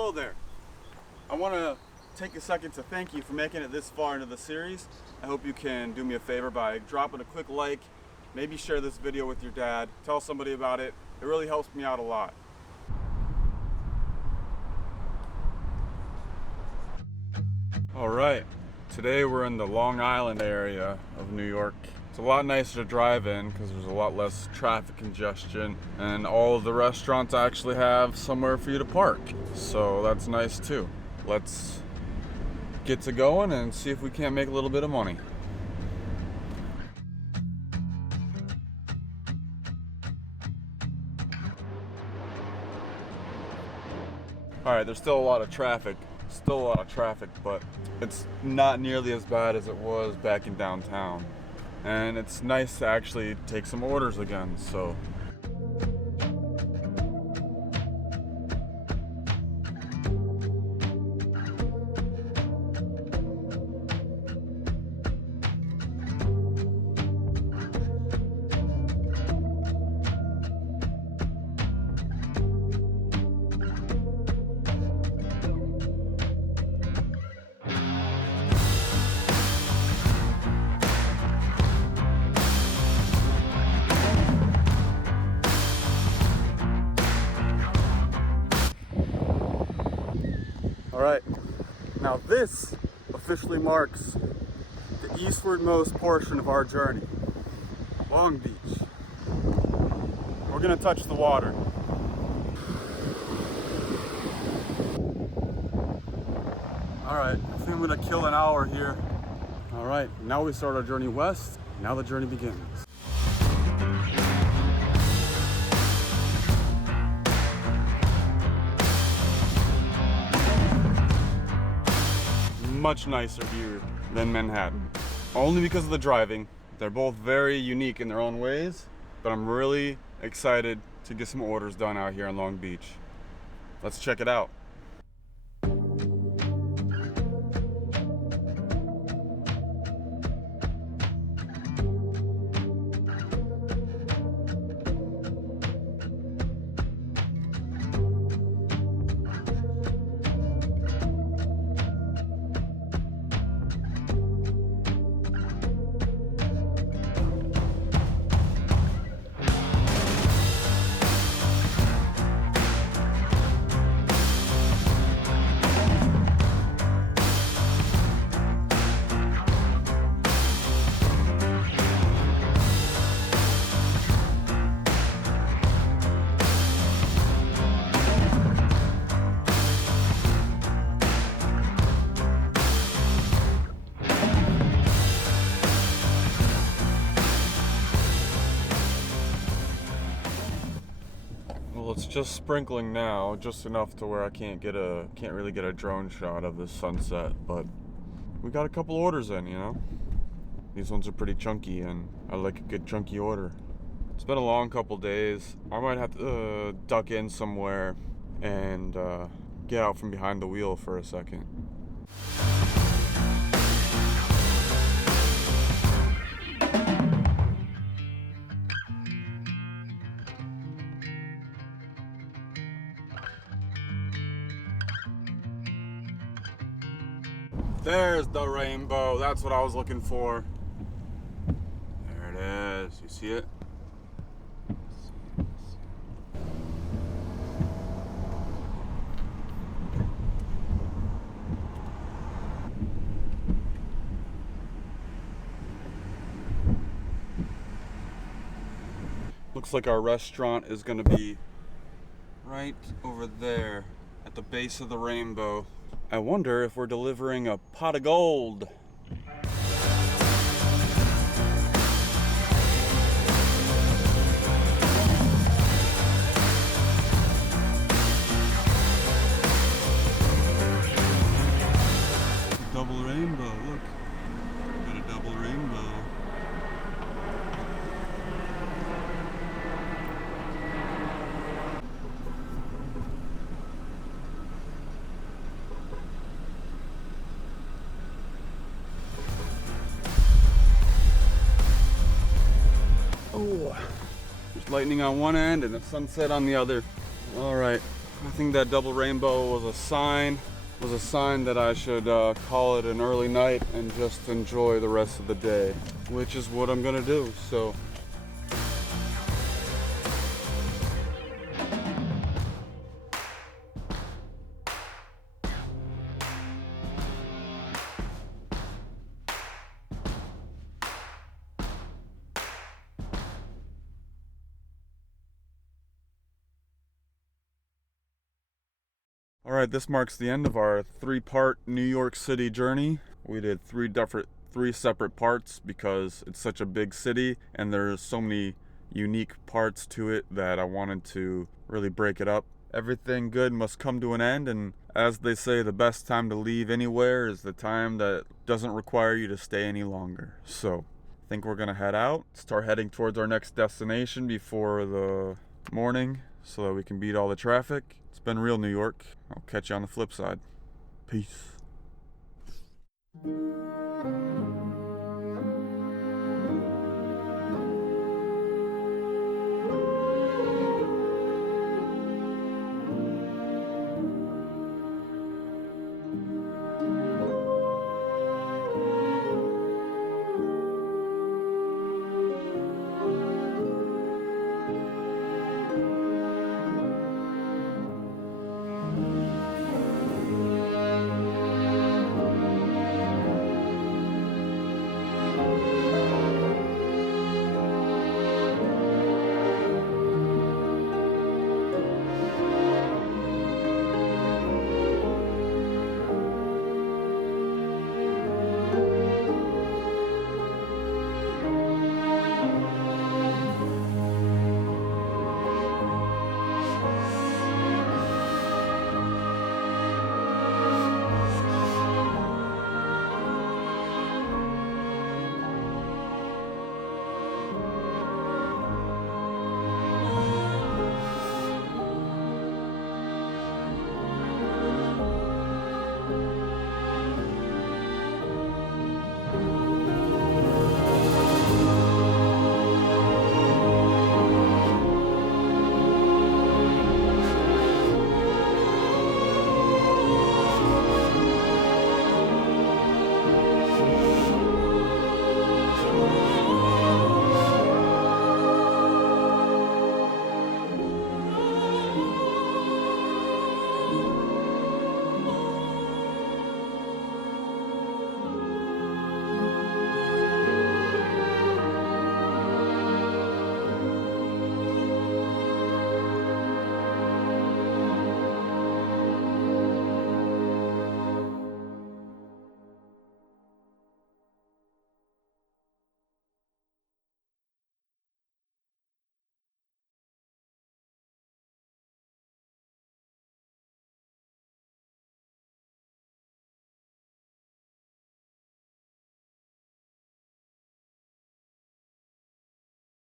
Hello there. I want to take a second to thank you for making it this far into the series. I hope you can do me a favor by dropping a quick like, maybe share this video with your dad, tell somebody about it. It really helps me out a lot. All right, today we're in the Long Island area of New York. It's a lot nicer to drive in because there's a lot less traffic congestion, and all of the restaurants actually have somewhere for you to park. So that's nice too. Let's get to going and see if we can't make a little bit of money. All right, there's still a lot of traffic. But it's not nearly as bad as it was back in downtown. And it's nice to actually take some orders again, so. All right, now this officially marks the eastwardmost portion of our journey, Long Beach. We're gonna touch the water. All right, I think I'm gonna kill an hour here. All right, now we start our journey west. Now the journey begins. Much nicer here than Manhattan. Only because of the driving. They're both very unique in their own ways, but I'm really excited to get some orders done out here in Long Beach. Let's check it out. It's just sprinkling now, just enough to where I can't really get a drone shot of the sunset, but we got a couple orders in, you know. These ones are pretty chunky, and I like a good chunky order. It's been a long couple days. I might have to duck in somewhere and get out from behind the wheel for a second. There's the rainbow. That's what I was looking for. There it is. You see it? Looks like our restaurant is going to be right over there at the base of the rainbow. I wonder if we're delivering a pot of gold. Double rainbow, look. Got a double rainbow. Oh, there's lightning on one end and a sunset on the other. All right, I think that double rainbow was a sign. That I should call it an early night and just enjoy the rest of the day, which is what I'm gonna do. So. All right, this marks the end of our 3-part New York City journey. We did three separate parts because it's such a big city and there's so many unique parts to it that I wanted to really break it up. Everything good must come to an end, and as they say, the best time to leave anywhere is the time that doesn't require you to stay any longer. So, I think we're gonna head out, start heading towards our next destination before the morning so that we can beat all the traffic. It's been real, New York. I'll catch you on the flip side. Peace.